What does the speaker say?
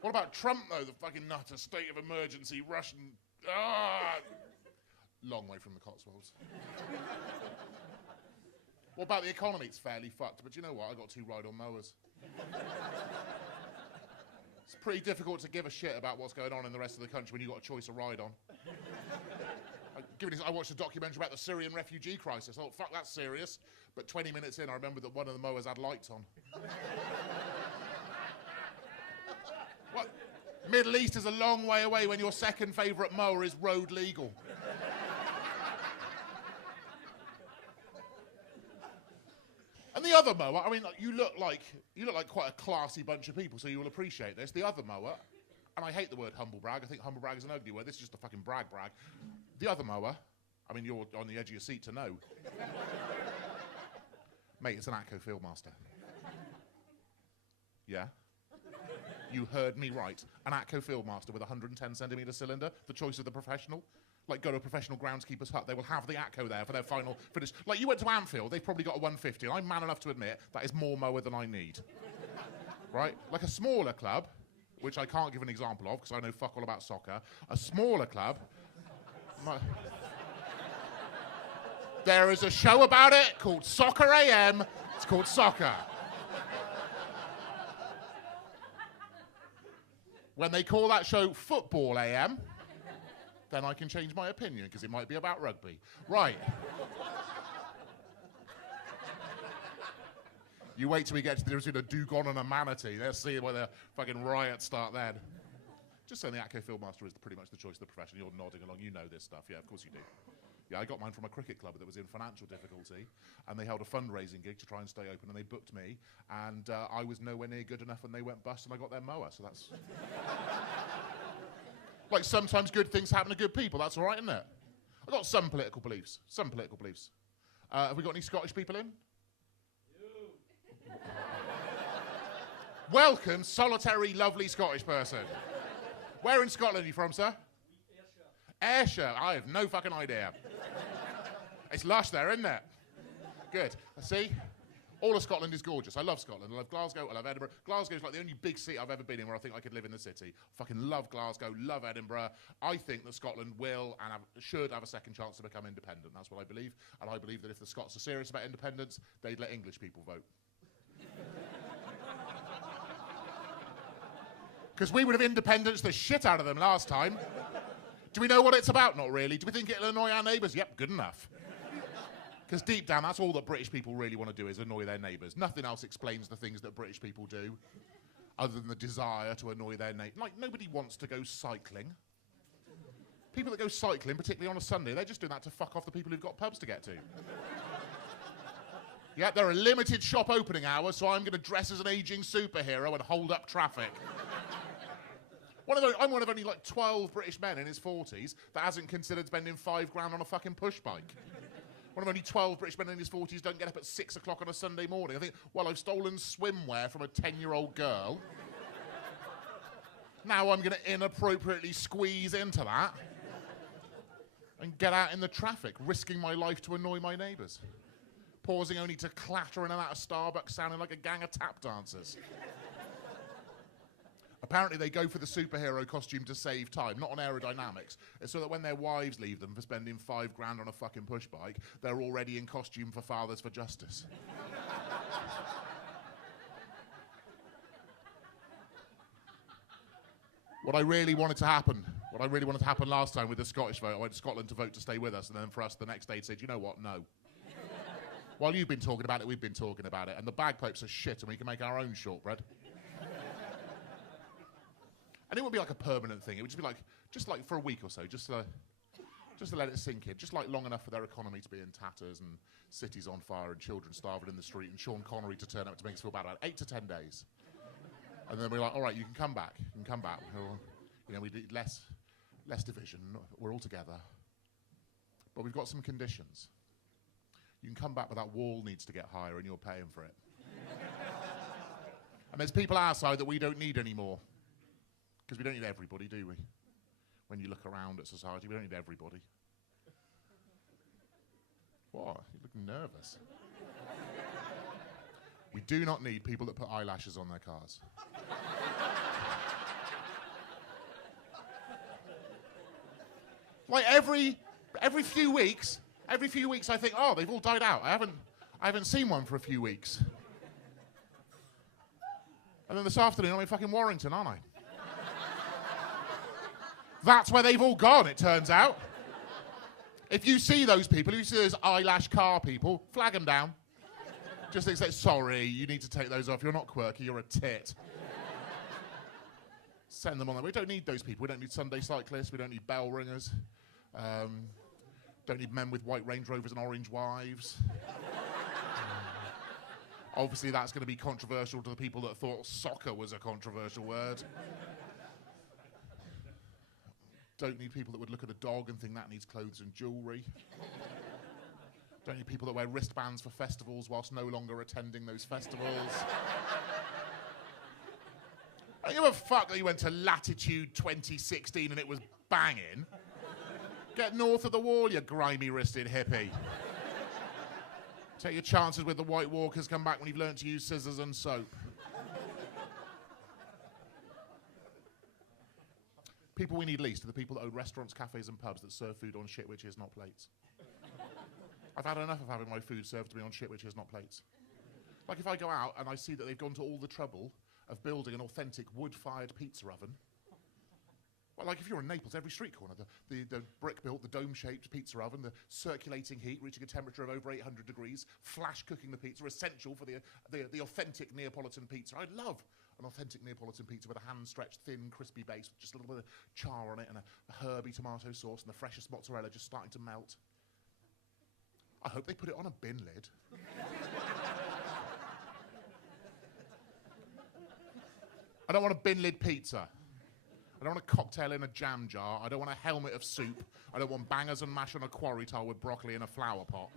What about Trump, though? The fucking nutter, state of emergency, Russian... Long way from the Cotswolds. What about the economy? It's fairly fucked, but you know what? I got 2 ride-on mowers. It's pretty difficult to give a shit about what's going on in the rest of the country when you've got a choice of ride-on. I watched a documentary about the Syrian refugee crisis. I thought, fuck, that's serious. But 20 minutes in, I remembered that one of the mowers had lights on. What? Middle East is a long way away when your second favourite mower is road legal. And the other mower, I mean, you look like quite a classy bunch of people, so you will appreciate this. The other mower, and I hate the word humble brag. I think humble brag is an ugly word. This is just a fucking brag. The other mower, I mean, you're on the edge of your seat to know. Mate, it's an Atco Fieldmaster. Yeah? You heard me right. An Atco Fieldmaster with a 110 centimetre cylinder, the choice of the professional. Like, go to a professional groundskeeper's hut, they will have the Atco there for their final finish. Like, you went to Anfield, they've probably got a 150, and I'm man enough to admit that is more mower than I need. Right? Like a smaller club, which I can't give an example of, because I know fuck all about soccer, a smaller club... There is a show about it called Soccer AM. It's called Soccer. When they call that show Football AM, then I can change my opinion, because it might be about rugby. Right. You wait till we get to the difference between a dugong and a manatee. Let's see where the fucking riots start then. Just saying the Atco Fieldmaster is pretty much the choice of the profession. You're nodding along. You know this stuff. Yeah, of course you do. Yeah, I got mine from a cricket club that was in financial difficulty, and they held a fundraising gig to try and stay open, and they booked me, and I was nowhere near good enough, and they went bust, and I got their mower, so that's... Like, sometimes good things happen to good people. That's all right, isn't it? I've got some political beliefs. Have we got any Scottish people in? Welcome, solitary, lovely Scottish person. Where in Scotland are you from, sir? Ayrshire. I have no fucking idea. It's lush there, isn't it? Good. See? All of Scotland is gorgeous. I love Scotland. I love Glasgow. I love Edinburgh. Glasgow's like the only big city I've ever been in where I think I could live in the city. Fucking love Glasgow, love Edinburgh. I think that Scotland will and should have a second chance to become independent. That's what I believe. And I believe that if the Scots are serious about independence, they'd let English people vote. Because we would have independence the shit out of them last time. Do we know what it's about? Not really. Do we think it'll annoy our neighbours? Yep, good enough. Because deep down, that's all that British people really want to do is annoy their neighbours. Nothing else explains the things that British people do, other than the desire to annoy their neighbours. Like, nobody wants to go cycling. People that go cycling, particularly on a Sunday, they're just doing that to fuck off the people who've got pubs to get to. Yeah, there are limited shop opening hours, so I'm going to dress as an ageing superhero and hold up traffic. I'm one of only like 12 British men in his 40s that hasn't considered spending £5 on a fucking push bike. One of only 12 British men in his 40s don't get up at 6 o'clock on a Sunday morning. I think, well, I've stolen swimwear from a 10-year-old girl. Now I'm going to inappropriately squeeze into that and get out in the traffic, risking my life to annoy my neighbours. Pausing only to clatter in and out of Starbucks sounding like a gang of tap dancers. Apparently they go for the superhero costume to save time, not on aerodynamics. It's so that when their wives leave them for spending £5 on a fucking push bike, they're already in costume for Fathers for Justice. What I really wanted to happen last time with the Scottish vote, I went to Scotland to vote to stay with us, and then for us the next day said, you know what, no. While you've been talking about it, we've been talking about it, and the bagpipes are shit, and we can make our own shortbread. And it wouldn't be like a permanent thing. It would just be like, for a week or so, just to let it sink in. Just like long enough for their economy to be in tatters and cities on fire and children starving in the street and Sean Connery to turn up to make us feel bad about it. 8 to 10 days. And then we're like, all right, you can come back. You know, we need less division. We're all together. But we've got some conditions. You can come back, but that wall needs to get higher and you're paying for it. And there's people outside that we don't need anymore. Because we don't need everybody, do we? When you look around at society, we don't need everybody. What? You're looking nervous. We do not need people that put eyelashes on their cars. Like every few weeks I think, oh, they've all died out. I haven't seen one for a few weeks. And then this afternoon I'm in fucking Warrington, aren't I? That's where they've all gone, it turns out. If you see those people, if you see those eyelash car people, flag them down. Just say, sorry, you need to take those off. You're not quirky, you're a tit. Send them on there. We don't need those people. We don't need Sunday cyclists. We don't need bell ringers. Don't need men with white Range Rovers and orange wives. Obviously, that's going to be controversial to the people that thought soccer was a controversial word. Don't need people that would look at a dog and think that needs clothes and jewellery. Don't need people that wear wristbands for festivals whilst no longer attending those festivals. I don't give a fuck that you went to Latitude 2016 and it was banging. Get north of the wall, you grimy-wristed hippie. Take your chances with the White Walkers, come back when you've learned to use scissors and soap. People we need least are the people that own restaurants, cafes and pubs that serve food on shit which is not plates. I've had enough of having my food served to me on shit which is not plates. Like if I go out and I see that they've gone to all the trouble of building an authentic wood-fired pizza oven. Well, like if you're in Naples, every street corner, the brick-built, the dome-shaped pizza oven, the circulating heat reaching a temperature of over 800 degrees, flash cooking the pizza, essential for the authentic Neapolitan pizza. I love an authentic Neapolitan pizza with a hand-stretched, thin, crispy base with just a little bit of char on it and a herby tomato sauce and the freshest mozzarella just starting to melt. I hope they put it on a bin lid. I don't want a bin lid pizza. I don't want a cocktail in a jam jar. I don't want a helmet of soup. I don't want bangers and mash on a quarry tile with broccoli in a flower pot.